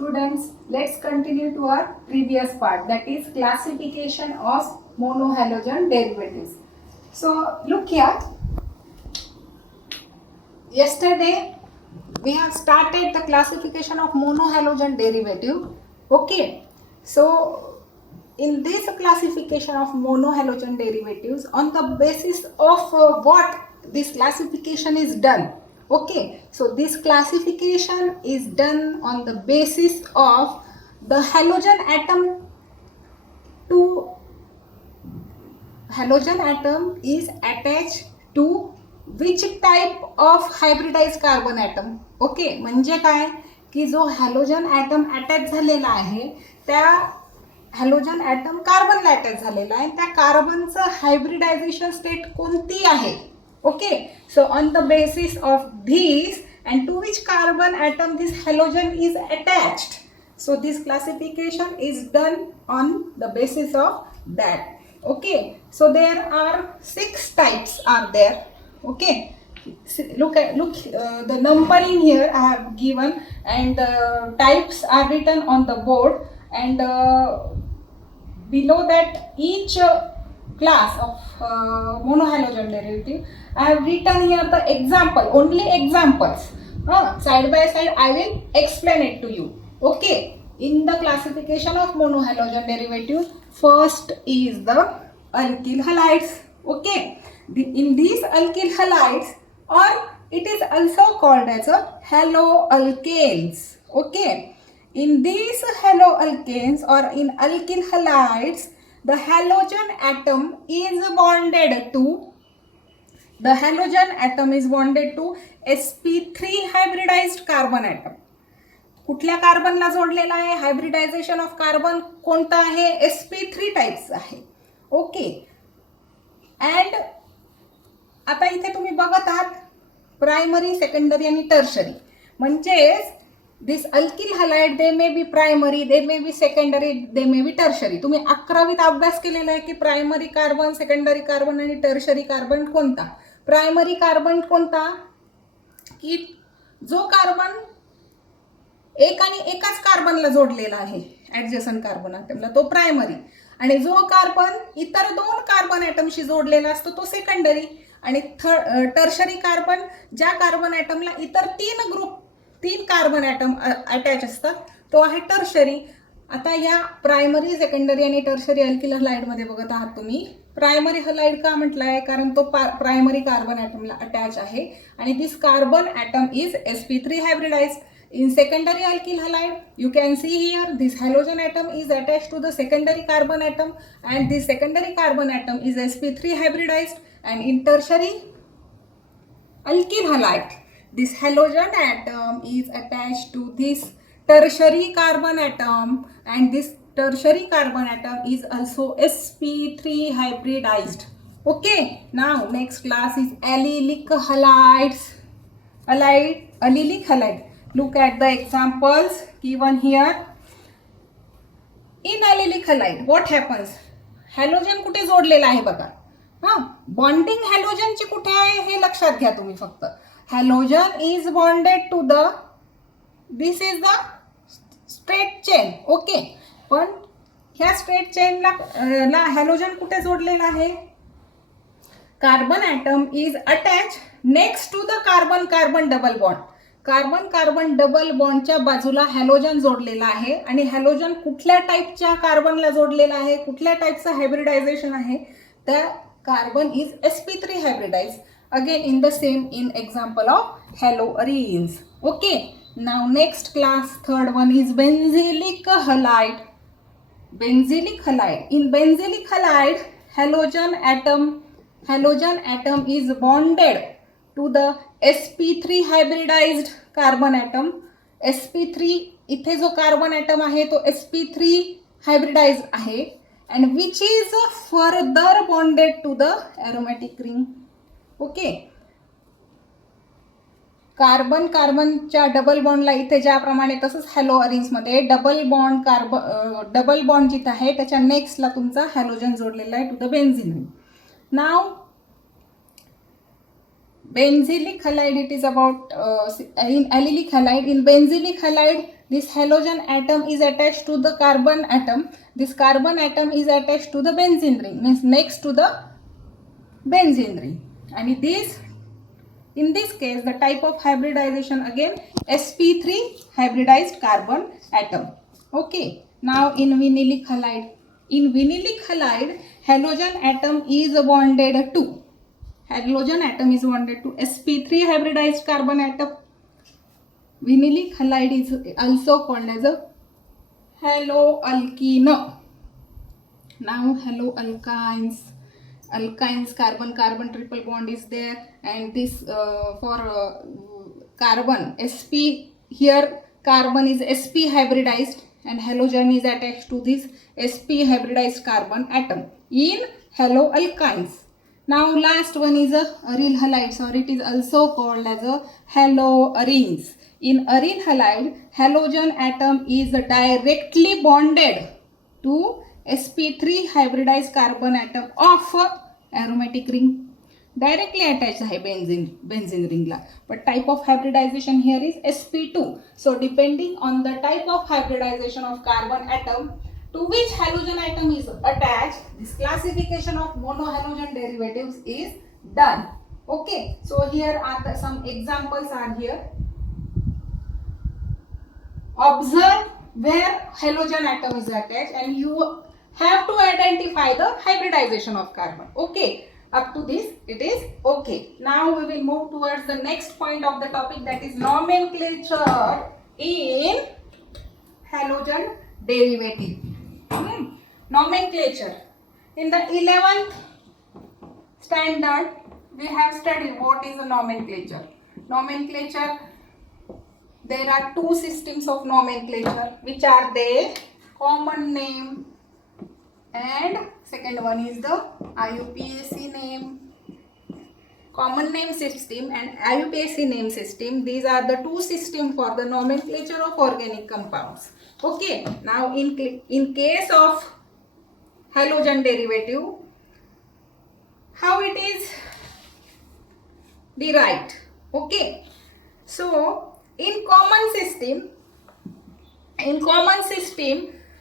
Students, let's continue to our previous part, that is classification of monohalogen derivatives. So look here, yesterday we have started the classification of monohalogen derivative. Okay, so in this classification of monohalogen derivatives, on the basis of what this classification is done. Okay, so this classification is done on the basis of the halogen atom is attached to which type of hybridized carbon atom. Okay, म्हणजे काय की जो halogen atom attach झालेला आहे त्या halogen atom कार्बनला attach झालेला आहे, त्या कार्बनचं हायब्रिडायझेशन स्टेट कोणती आहे. Okay, so on the basis of this and to which carbon atom this halogen is attached, so this classification is done on the basis of that. Okay, so there are 6 types are there. Okay, look the numbering here I have given, and types are written on the board, and below that each class of monohalogen derivative I have written here the example, only examples. Side by side I will explain it to you. Okay, in the classification of monohalogen derivative, first is the alkyl halides. Okay, in these alkyl halides, or it is also called as a haloalkanes. Okay, in these haloalkanes or in alkyl halides, the halogen atom is bonded to sp3 hybridized carbon atom. कुठल्या कार्बनला जोडलेला आहे? Hybridisation of carbon कोणता आहे? sp3 types आहे. Okay, and आता इथे तुम्ही बघत आहात प्रायमरी, सेकंडरी आणि टर्शरी. म्हणजेच this alkyl halide they may be primary, they may be secondary, they may be tertiary. तुम्ही 11वीत अभ्यास केलेला आहे की प्रायमरी कार्बन, सेकंडरी कार्बन आणि टर्शरी कार्बन कोणता. प्रायमरी कार्बन कोणता की जो कार्बन एक आणि एकाच कार्बनला जोडलेला आहे ॲडजसंट कार्बन ॲटमला, तो प्रायमरी. आणि जो कार्बन इतर 2 कार्बन ॲटमशी जोडलेला असतो तो सेकंडरी. आणि टर्शरी कार्बन ज्या कार्बन ॲटमला इतर 3 कार्बन ॲटम अटॅच असतात तो आहे टर्शरी. आता या प्रायमरी, सेकंडरी आणि टर्शरी अल्किल हलाइडमध्ये बघत आहात तुम्ही. प्रायमरी हलाइड का म्हटलं आहे? कारण तो प्रायमरी कार्बन ॲटमला अटॅच आहे आणि this carbon atom is sp3 hybridized. In secondary alkyl halide, you can see here this halogen atom is attached to the secondary carbon atom, and this secondary carbon atom is sp3 hybridized. And in tertiary alkyl halide, this halogen atom is attached to this tertiary carbon atom, and this tertiary carbon atom is also sp3 hybridized. Okay, now next class is allylic halides. Allylic halide. Look at the examples given here. In allylic halide, what happens? Halogen कुठे जोडलेला आहे बघा. Bonding हॅलोजनची कुठे आहे हे लक्षात घ्या तुम्ही फक्त. Halogen is bonded to the, this is the straight chain. Okay, पण ह्या स्ट्रेट चेनला हॅलोजन कुठे जोडलेला आहे? Carbon atom is attach next to the carbon carbon double bond. Carbon carbon double बॉन्डच्या बाजूला हॅलोजन जोडलेला आहे. आणि हॅलोजन कुठल्या टाईपच्या कार्बनला जोडलेला आहे, कुठल्या टाईपचं हायब्रिडायझेशन आहे? त्या carbon is sp3 hybridized. Again in the same in example of haloarenes. Okay, now next class third one is benzylic halide. Benzylic halide. In benzylic halide halogen atom is bonded to the sp3 hybridized carbon atom. sp3 इथे जो carbon atom आहे तो sp3 hybridized आहे, and which is further bonded to the aromatic ring. Okay, carbon कार्बनच्या double बॉन्डला इथे ज्याप्रमाणे तसंच हॅलोअरीन्समध्ये डबल बॉन्ड जिथे आहे त्याच्या नेक्स्टला तुमचा हॅलोजन जोडलेला आहे टू द बेन्झिन. नाव benzylic halide, it is about in allylic halide. In benzylic halide This halogen atom is attached to the carbon atom. This carbon atom is attached to the benzene ring, means next to the benzene ring. And this, in this case, the type of hybridization again sp3 hybridized carbon atom. Okay. Now in vinylic halide. In vinylic halide, halogen atom is bonded to sp3 hybridized carbon atom. Vinylic halide is also called as a haloalkene. Now alkynes carbon triple bond is there, and this for carbon sp, here carbon is sp hybridized and halogen is attached to this sp hybridized carbon atom in haloalkynes. Now last one is a aryl halides, or it is also called as a haloarenes. In aryl halide, halogen atom is directly bonded to sp3 hybridized carbon atom of aromatic ring. Directly attached है benzene ring ला. But type of hybridization here is sp2. So depending on the type of hybridization of carbon atom to which halogen atom is attached, this classification of monohalogen derivatives is done. Okay. So here are some examples are here. Observe where halogen atom is attached and you have to identify the hybridization of carbon. Okay. Up to this it is okay. Now we will move towards the next point of the topic, that is nomenclature in halogen derivative. Nomenclature. In the 11th standard we have studied what is a nomenclature. Nomenclature, there are two systems of nomenclature, which are they? Common name and second one is the IUPAC name. Common name system and IUPAC name system, these are the two systems for the nomenclature of organic compounds. Okay. Now in case of halogen derivative, how it is derived? Okay. So in common system,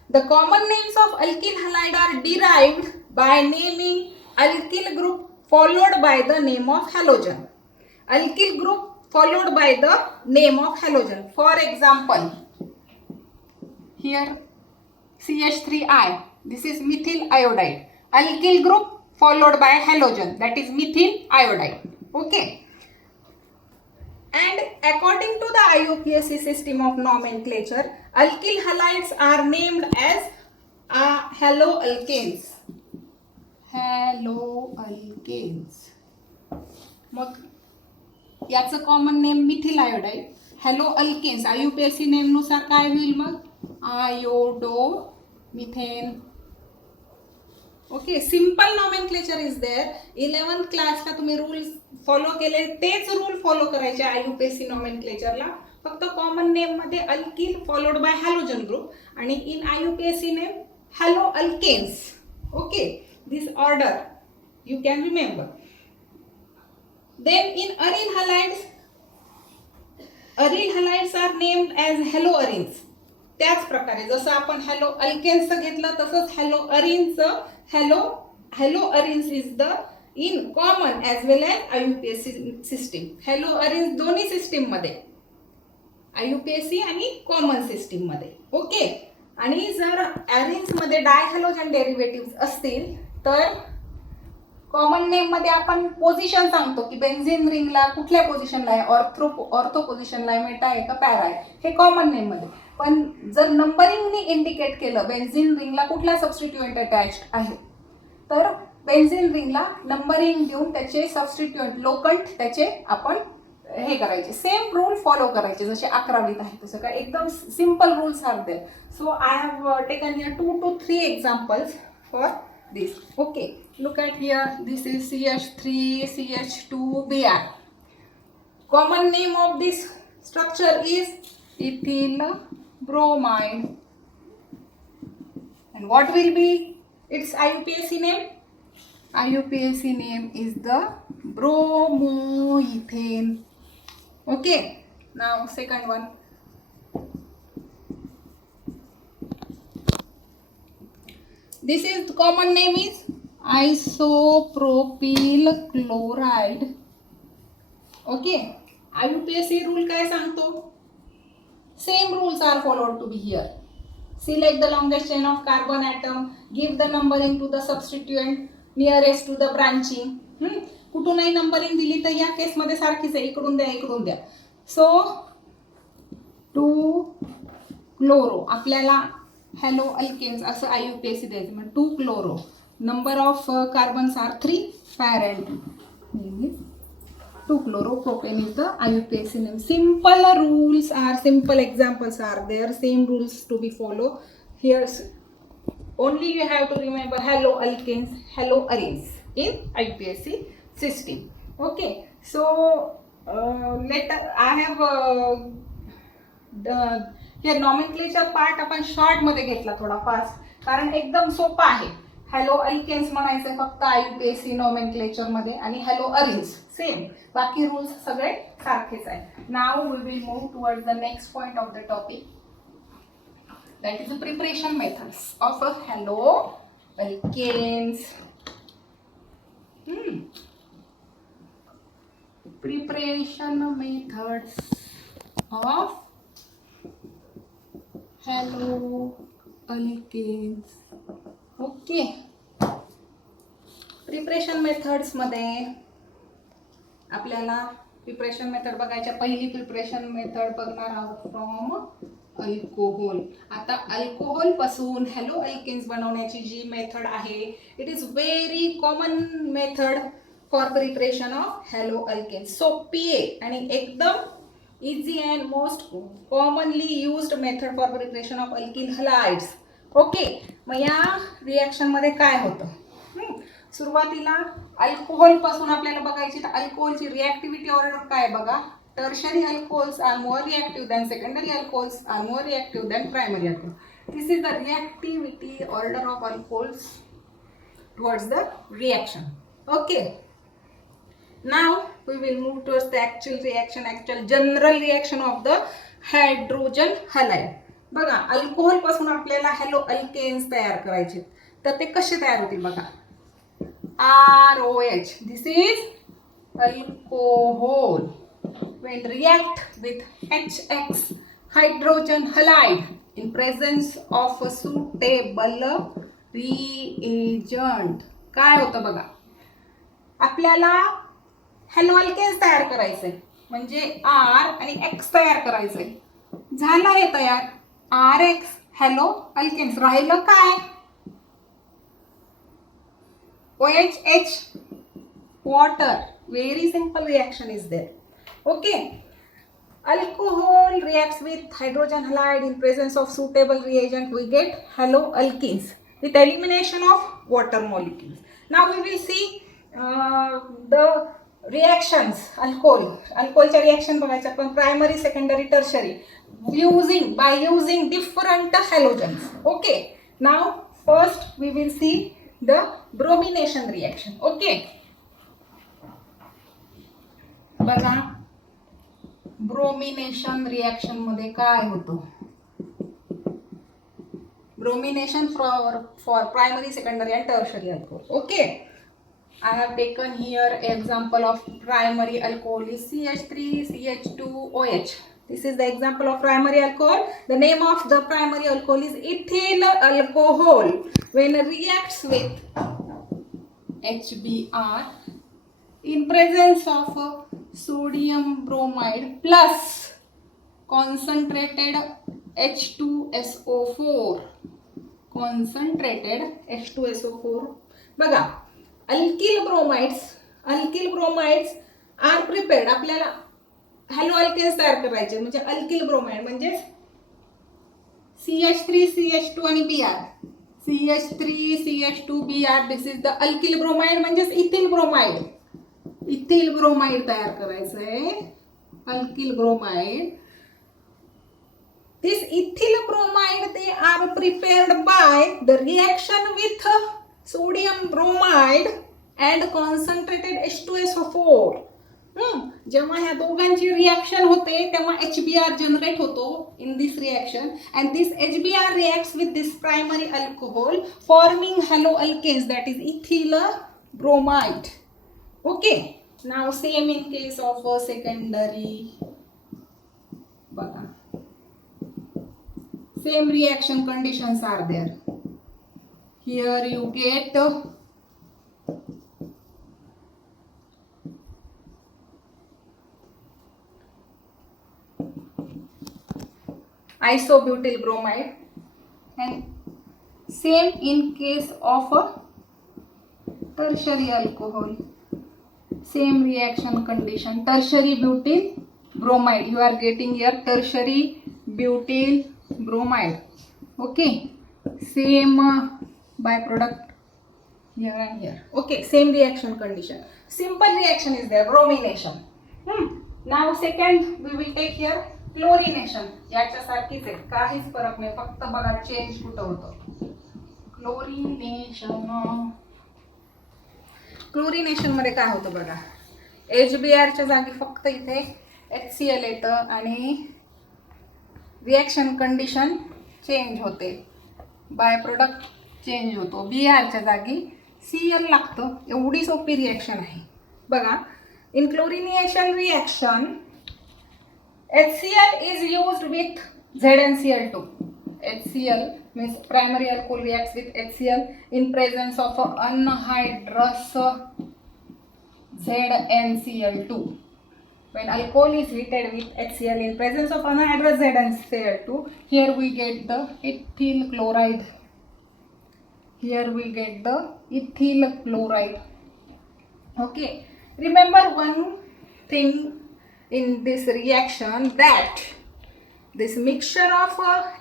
the common names of alkyl halide are derived by naming alkyl group followed by the name of halogen. Alkyl group followed by the name of halogen. For example, here CH3I, this is methyl iodide. Alkyl group followed by halogen, that is methyl iodide. Okay. And according to the IUPAC system of nomenclature, alkyl halides are named as haloalkanes. मग याचं common name methyl iodide. Haloalkanes IUPAC name नुसार काय होईल मग? Iodomethane. Okay. Simple nomenclature is there. 11th क्लासला तुम्ही rule follow केले तेच रूल फॉलो करायचे IUPAC नॉमेनक्लेचरला. फक्त कॉमन नेम मध्ये alkyl followed by halogen group आणि in IUPAC name haloalkanes. Okay. This order you can remember. Then in aryl halides are named as haloarenes. त्याच प्रकारे जसं आपण हॅलोअल्केन्स घेतलं तसंच haloarenes is the in common as well as IUPAC system. Haloarenes दोन्ही system मध्ये, IUPAC आणि common system मध्ये. ओके. आणि जर अरेन्स मध्ये डायहॅलोजन डेरिव्हेटिव्ह असतील तर कॉमन नेम मध्ये आपण पोझिशन सांगतो की बेन्झीन रिंगला कुठल्या पोझिशनला आहे, ऑर्थो पोझिशनला आहे, मेटा आहे का पॅरा आहे, हे कॉमन नेम मध्ये. पण जर नंबरिंगने इंडिकेट केलं बेन्झीन रिंगला कुठला सबस्टिट्यूएंट अटॅच्ड आहे तर बेन्झीन रिंगला नंबरिंग देऊन त्याचे सबस्टिट्यूएंट लोकंट त्याचे आपण हे करायचे, सेम रूल फॉलो करायचे जसे 11वीत आहे तसं काय. एकदम simple rules are there. So I have taken here 2 to 3 examples for this. Okay, look at here, this is CH3 CH2Br. Common name of this structure is ethyl bromide. And what will be its IUPAC name? IUPAC name is the bromoethane. Okay. Now second one, This is common name is isopropyl chloride. Okay. IUPAC rule काय सांगतो? Same rules are followed to be here. Select the longest chain of carbon atom, give the numbering to the substituent nearest to the branching. कुठूनही numbering दिली तर या केसमध्ये सारखीच आहे, इकडून द्या इकडून द्या. सो 2 क्लोरो आपल्याला हॅलो अल्केन्स असं IUPAC द्यायचं. म्हणजे 2 chloro, number of carbons are 3 parent, 2 chloropropane is the IUPAC name. Simple rules are, simple examples are there, same rules to be followed. Here's only you have to remember haloalkanes, haloarenes in IUPAC system. Okay, so I have the here nomenclature part आपण short मध्ये घेतला थोडा fast, कारण एकदम सोपा आहे. Hello alkanes म्हणायचं फक्त IUPAC nomenclature मध्ये, आणि हॅलो अरेन्स सेम, बाकी रूल्स सगळे सारखेच आहे. Now we will move towards the next point of the topic, that is the preparation methods of a haloalkanes. Preparation methods of haloalkanes. Okay, preparation methods मध्ये आपल्याला preparation method बघायच्या. पहिली preparation method बघणार आहोत from alcohol. आता alcohol पासून haloalkanes बनवण्याची जी मेथड आहे, it is very common method for preparation of haloalkanes. सोपी आहे आणि एकदम easy and most commonly used method for preparation of alkyl halides. Okay, मग या रिॲक्शन मध्ये काय होतं? सुरुवातीला अल्कोहोल पासून आपल्याला बघायची, तर अल्कोहोलची रिॲक्टिव्हिटी ऑर्डर काय बघा. Tertiary alcohols are more reactive than secondary alcohols are more reactive than primary alcohol. This is the reactivity order of alcohols towards the reaction. Okay, now we will move towards the actual reaction, actual general reaction of the hydrogen halide. बघा, alcohol पासून आपल्याला halo alkanes तयार करायचे, तर ते कसे तयार होतील बघा. ROH, this is alcohol, when react with HX hydrogen halide in presence of a suitable reagent. काय होतं बघा, आपल्याला हॅलो अल्केन्स तयार करायचंय, म्हणजे R आणि X तयार करायचंय. झालं हे तयार, RX हॅलो अल्केन्स. राहिलं काय? OH water. Very simple reaction is there. Okay, alcohol reacts with hydrogen halide in presence of suitable reagent. We get haloalkenes with elimination of water molecules. Now we will see the reactions. Alcoholच्या reaction बघायच्या, पण primary, secondary, tertiary, by using different halogens. Okay, now first we will see the bromination reaction. Okay, बघा, bromination reaction मध्ये काय होतं. Bromination for primary, secondary and tertiary alcohol. Okay, I have taken here example of primary alcohol is CH3CH2OH. This is the example of primary alcohol. The name of the primary alcohol is ethyl alcohol. When reacts with HBr in presence of sodium bromide plus concentrated H2SO4. Concentrated H2SO4. बघा, alkyl bromides are prepared. आपल्याला halo alkanes तयार करायचे, म्हणजे alkyl bromide म्हणजे CH3CH2 आणि Br. CH3CH2Br. This is the alkyl bromide, म्हणजे ethyl bromide तयार करायचंय. Alkyl bromide. This ethyl bromide, they are prepared by the reaction with sodium bromide and concentrated H2SO4. जेव्हा ह्या दोघांची रिॲक्शन होते तेव्हा HBr जनरेट होतो in this reaction and this HBr reacts with this primary alcohol forming halo alkanes that is ethyl bromide. Okay, now same in case of secondary. बघा, same reaction conditions are there. Here you get isobutyl bromide and same in case of a tertiary alcohol. Same reaction condition, tertiary butyl bromide. You are getting here tertiary butyl bromide. Okay, same byproduct here and here. Okay, same reaction condition. Simple reaction is there, bromination. Now second we will take here chlorination. याच्यासारखीच आहे, काहीच फरक नाही, फक्त बघा change कुठं होतं. Chlorination मध्ये काय होतं बघा, HBr च्या जागी फक्त इथे HCl येतं आणि रिॲक्शन कंडिशन चेंज होते, बाय प्रोडक्ट चेंज होतो. Br च्या जागी Cl लागतं. एवढी सोपी रिॲक्शन आहे बघा. In chlorination reaction HCl is used with ZnCl2. HCl means primary alcohol reacts with HCl in presence of anhydrous ZnCl2. When alcohol is heated with HCl in presence of anhydrous ZnCl2, here we get the ethyl chloride. Here we get the ethyl chloride. Okay, remember one thing in this reaction, that this mixture of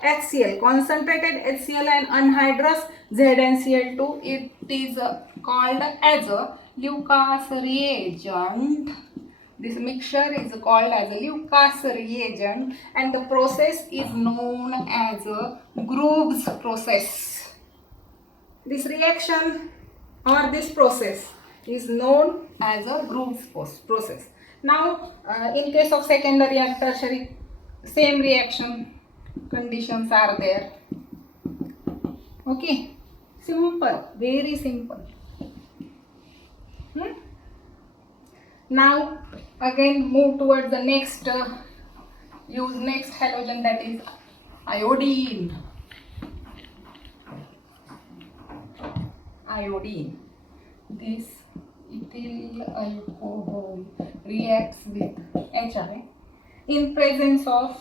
HCl, concentrated HCl and anhydrous ZnCl2, it is called as a Lucas reagent. This mixture is called as a Lucas reagent and the process is known as a Groves process. This reaction or this process is known as a Groves process. Now in case of secondary and tertiary, same reaction conditions are there. Okay, simple, very simple. Now again move towards the next use next halogen, that is iodine. This ethyl alcohol reacts with HI in presence of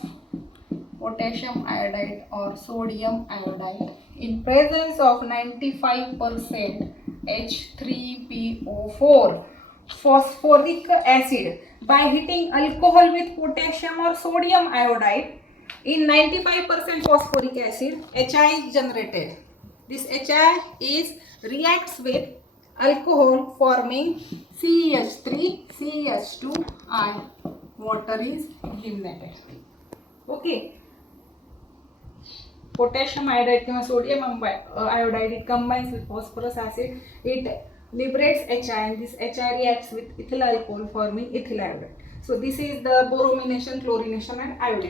potassium iodide or sodium iodide in presence of 95% H3PO4 phosphoric acid. By heating alcohol with potassium or sodium iodide in 95% phosphoric acid, HI is generated. This HI reacts with alcohol forming CH3, CH2I. Water is eliminated. Okay. Potassium iodide or sodium iodide, it combines with phosphorus acid. It liberates HI and this HI reacts with ethyl alcohol forming ethyl iodide. So this is the bromination, chlorination and iodine.